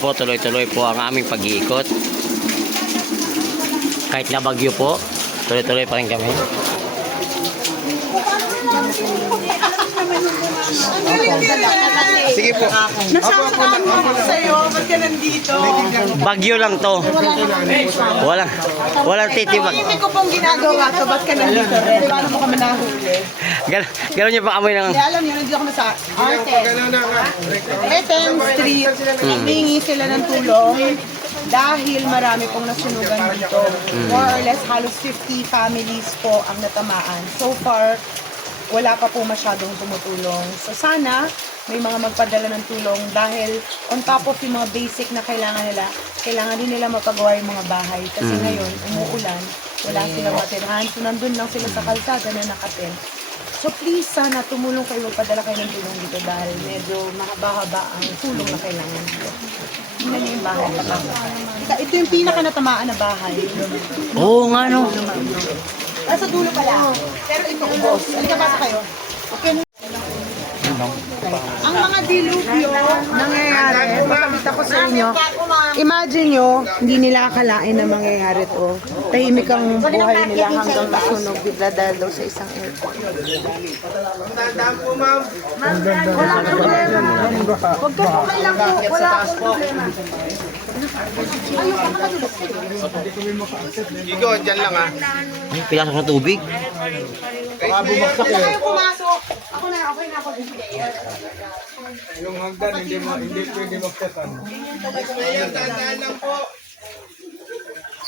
po, tuloy-tuloy po ang aming pag-iikot. Kahit na bagyo po, tuloy-tuloy pa rin kami. Sige po. Nasasaan ako sa'yo, ba't ka nandito? Bagyo lang to. Walang titibag. Hindi ko pong ginagawa to, ba't ka nandito rin? Paano mo kami nahuli? Gano'n niyo pa amoy ng... Hindi alam nyo, nandito kami sa Arten. Arten Street. Humingi sila ng tulong dahil marami pong nasunugan dito. More or less, halos 50 families po ang natamaan. So far, wala pa po masyadong tumutulong. So sana may mga magpadala ng tulong dahil on top of yung mga basic na kailangan nila, kailangan din nila mapagawa yung mga bahay. Kasi ngayon, umuulan, wala silang matirahan. So nandun lang sila sa kalsada na nakatin. So please, sana tumulong kayo, magpadala kayo ng tulong dito dahil medyo mahaba-haba ang tulong na kailangan dito. Tingnan niyo yung bahay. Ito yung pinaka natamaan na bahay. Oo nga no. Nasa dulo pala. Pero ito, boss. Halika, pasa kayo. Okay. Ang mga dilubyo nangyayari, papakita ko sa inyo. Imagine nyo, hindi nila akalain na mangyayari to. Tahimik ang buhay nila hanggang masunog bigla dahil daw sa isang airport. Tandaan po, ma'am. Wala problema. Huwag ka po kailang po. Wala akong problema. Ayun, nakakadulog. Igo, dyan lang ha. Ay, pilasok ng tubig. Baka bumagsak Basta eh. kayo pumasok. Ako na, okay na ako. Yung hagdan, hindi pwede magtetan. Ayun, tandaan lang po.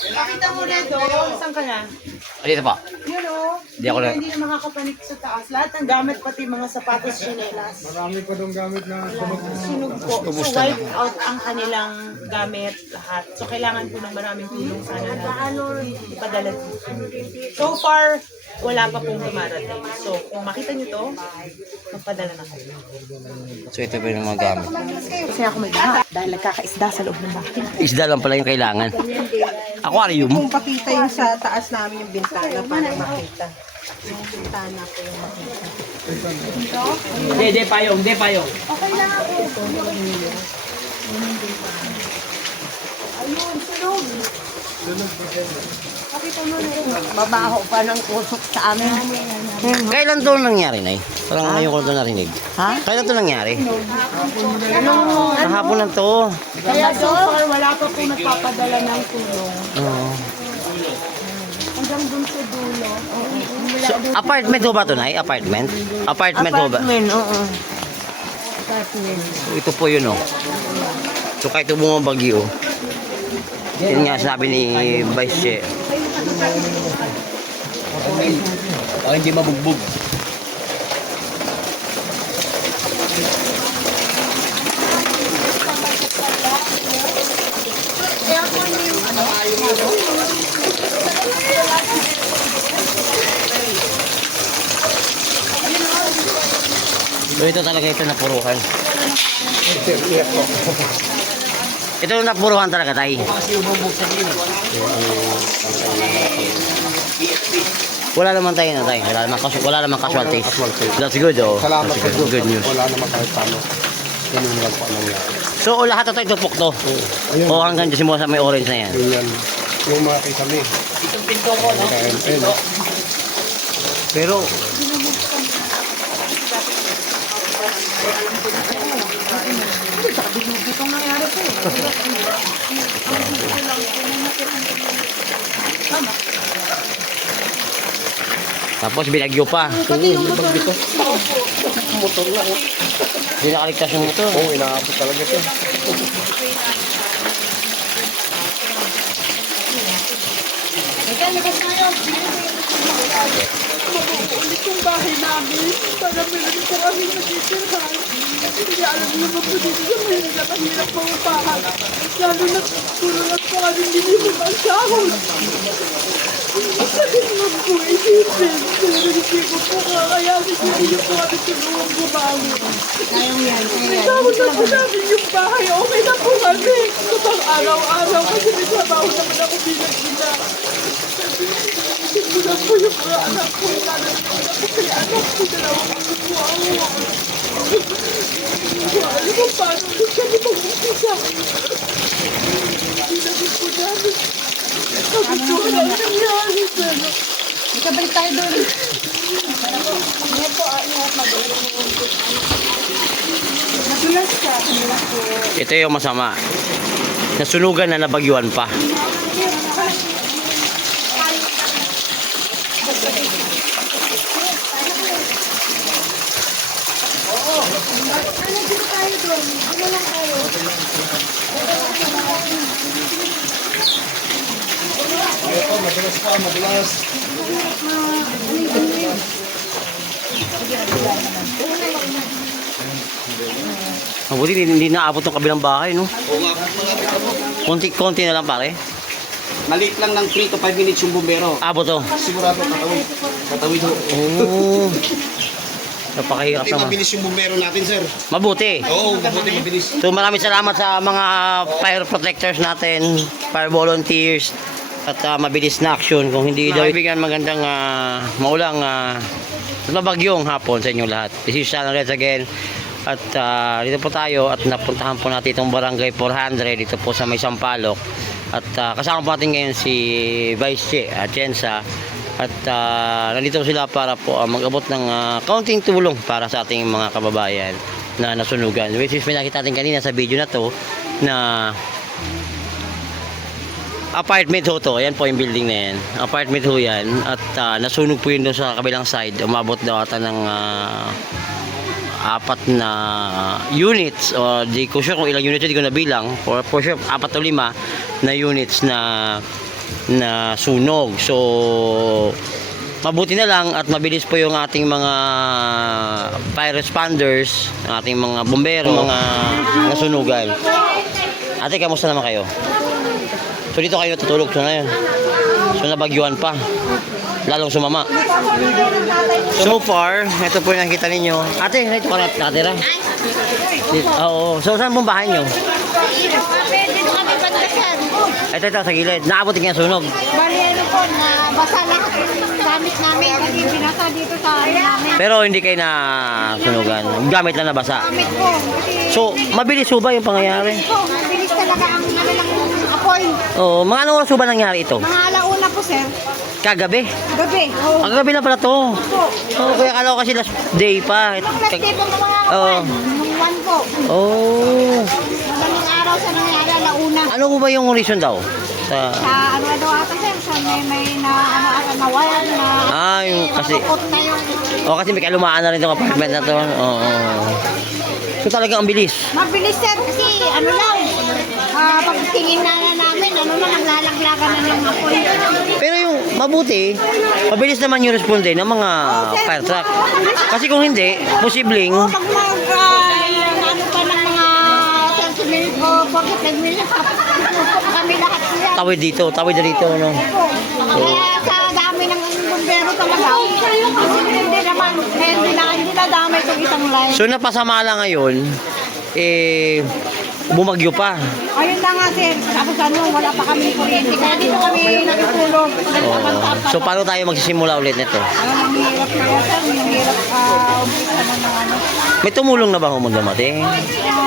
Pakita mo na ito. Saan ka na? Dito pa. Yun o. Di ako na- Hindi na makakapanik sa taas. Lahat ng gamit, pati mga sapatos, chinelas. Marami pa dong gamit na Sunog po. So wipe out ang kanilang gamit lahat. So kailangan po ng maraming tulong sana na ipadala dito. So far, wala pa pong dumarating. So kung makita nyo to, magpadala na kayo. So ito pa yung mga gamit. Kasi ako may baha dahil nagkakaisda sa loob ng bahay. Isda lang pala yung kailangan. Aquarium. Kung pakita yung sa taas namin yung bintana para makita. Yung bintana po yung makita. Hindi payong. Okay lang ako. Ayun, sunog. Pakita mo na rin. Mabaho pa ng kusok sa amin. Kailan to nangyari, Nay? Parang ngayon ko ito narinig. Ha? Kailan to nangyari? Kahapon lang to. Kaya so far, wala pa po nagpapadala ng tulong. Oo. Hanggang dun sa dulo. So, apartment ho ba to, Nay? Apartment? Apartment ho ba? Apartment, oo. Apartment. So, ito po yun, oh. So, kahit bumabagyo, yun nga sabi ni Vice Che. Hindi mabugbog. So, ito talaga ito napuruhan. Ito yung napuruhan talaga, Tay. Wala naman tayo na, Tay. Wala naman casualties. That's good, oh. Salamat That's sa Diyos. good news. Wala naman kahit paano. Ganun lang po ang nangyari. So, lahat na tayo tupok to. Ayun. O hanggang dyan mo sa may orange na yan. Yun yan. Yung mga kisame. Itong pinto ko, no? Pero, Tapos binagyo pa. motor lang. Hindi nakaligtas yung motor. Oo, inaabot talaga ito. Ulit yung bahay namin. Para meron po kami nagtitirhan. Hindi alam niyo ba po dito sa mahirap. Ang hirap po ang bahay. Lalo na puro lang po kami binibig ang sahod. Sakit mo po isipin. Pero hindi ko po kakayanin. Hindi niyo po kami tulungan bumawi. Sahod na po namin yung bahay. Okay na po kami. Kapag araw-araw kasi may trabaho naman ako bilang ina. Mula po yung mga anak ko, lalo na po kaya anak ko, dalawang ano po ako. Hindi ko alam kung paano ulit kami mag-usap. Ikabalik tayo doon. Nadulas ka. Ito yung masama. Nasunugan na nabagyuan pa. Madulas pa, madulas. Mabuti hindi naabot ng kabilang bahay, no? Konti-konti na lang pare. Maliit lang ng 3 to 5 minutes yung bumbero. Abot to. Sigurado tatawid. Tatawid ho. Oo. Napakahirap Hindi naman. mabilis yung bumbero natin, sir. Mabuti. Oo, mabuti mabilis. So maraming salamat sa mga fire protectors natin, fire volunteers, at mabilis na action. Kung hindi daw ibigyan magandang maulang at mabagyong hapon sa inyo lahat. This is Channel Reds again. At dito po tayo at napuntahan po natin itong Barangay 400 dito po sa May Sampaloc. At kasama po natin ngayon si Vice Che at Jensa. At nandito sila para po mag-abot ng kaunting tulong para sa ating mga kababayan na nasunugan. Which is pinakita natin kanina sa video na to na apartment ho to. Ayan po yung building na yan. Apartment ho yan. At nasunog po yun doon sa kabilang side. Umabot daw ata ng 4 na units, o di ko sure kung ilang units, di ko nabilang, for sure 4 o 5 na units na sunog. So mabuti na lang at mabilis po yung ating mga fire responders, ating mga bombero, mga nasunugan. Ate, kamusta naman kayo? So dito kayo natutulog so ngayon. So nabagyuan pa, lalong sumama. So far, ito po yung nakikita ninyo. Ate, ito ka nakatira? Oo. So saan pong bahay nyo? Dito kami bandasan. Ito sa gilid. Naabot yung sunog. Bali ano po, nabasa lahat ng gamit namin kasi binasa dito sa namin. Pero hindi kayo na sunugan. Gamit lang nabasa. Gamit po. Kasi So, mabilis ho ba yung pangyayari? po, mabilis talaga ang lang apoy. Oo. Mga anong oras ho ba nangyari ito? Mga alauna po, sir. Kagabi? Gabi. Oo. Ang gabi na pala to. Po. Oo, kaya akala ko kasi last day pa. Last day po mga Oo. nung 1 po. Oh. Madaling araw sa nangyari, alauna. Ano ho ba yung reason daw? Sa... Sa ano ata, sir, sa may na ano ata na wire na yung kasi... nakapot na yung Oh, kasi may kalumaan na rin itong apartment na to. Oo. So talagang ang bilis. mabilis, sir, kasi ano lang, pagtingin na namin, ano na, naglalaglagan na ng apoy. Pero yung mabuti, mabilis naman yung responde ng mga fire truck. Kasi kung hindi, posibleng Pag ano pa ng mga 30 minutes o 45 minutes, kami lahat siya. tawid na dito, no? Kaya sa dami ng bumbero talaga, hindi naman, hindi na dami itong isang line. So napasama lang ngayon, bumagyo pa. Ayun na nga, sir. Tapos ano, wala pa kami kuryente. Kaya dito kami nakitulog. So paano tayo magsisimula ulit nito? Ang hirap na yan, sir. Ang hirap umpisa na ng ano. May tumulong na ba kung dumating?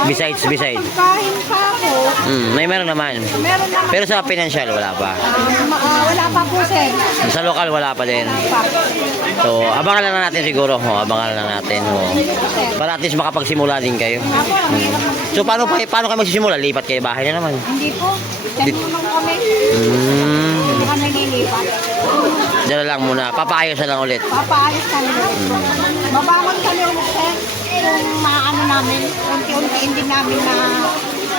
Besides. Kahin pa ako. Meron naman. Meron na. Pero sa financial, wala pa. Wala pa po, sir. Sa lokal, wala pa din. So, abangan lang natin siguro. Abangan lang natin. Para at least makapagsimula din kayo. Ako, ang hirap. So, paano kayo magsisimula? Lipat kayo bahay na naman. Hindi po. Diyan naman kami. Hindi kami nilipat. Dala lang muna. Papaayos na lang ulit. Papaayos kami. Mabangon kami ulit, sir. Kung maano namin, unti-untiin din namin na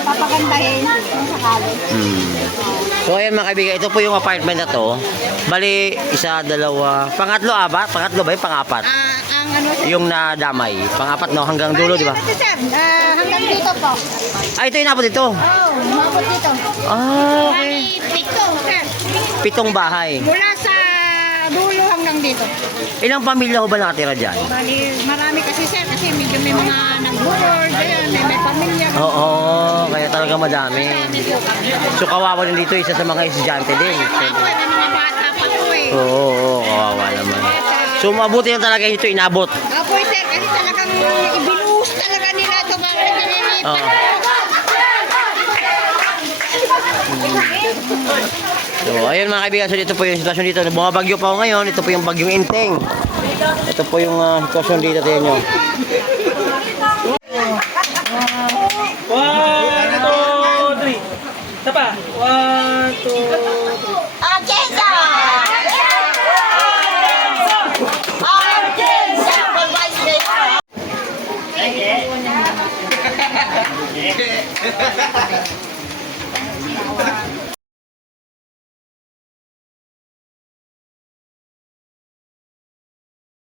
papagandahin kung sakali. So, ayan mga kaibigan. Ito po yung apartment na to. Bali, 1, 2, pangatlo ba? Pangatlo ba yung pangapat? Ang ano, sir? Yung nadamay. Pangapat, no? Hanggang dulo, di ba? Ito, sir. Hanggang dito po. Ito yung napot ito. Umabot dito. Okay. Bali, 7, sir. 7 bahay. Mula sa dulo hanggang dito. Ilang pamilya ho ba nakatira dyan? Bali, marami kasi, sir. Kasi medyo may mga nag-board, ayan, may pamilya. Oo, kaya talaga madami. So kawawa din dito, isa sa mga estudyante din. Ako, may mga bata pa po eh. Oo, kawawa naman. So mabuti na talaga ito inabot. Ako, sir, kasi talagang ibinuhos talaga nila ito. Bali, nililipat. Oo. So, ayun mga kaibigan, so dito po yung sitwasyon dito. Bumabagyo pa ako ngayon. Ito po yung bagyong Inteng. Ito po yung sitwasyon dito, tingnan nyo. Arkansas! Arkansas!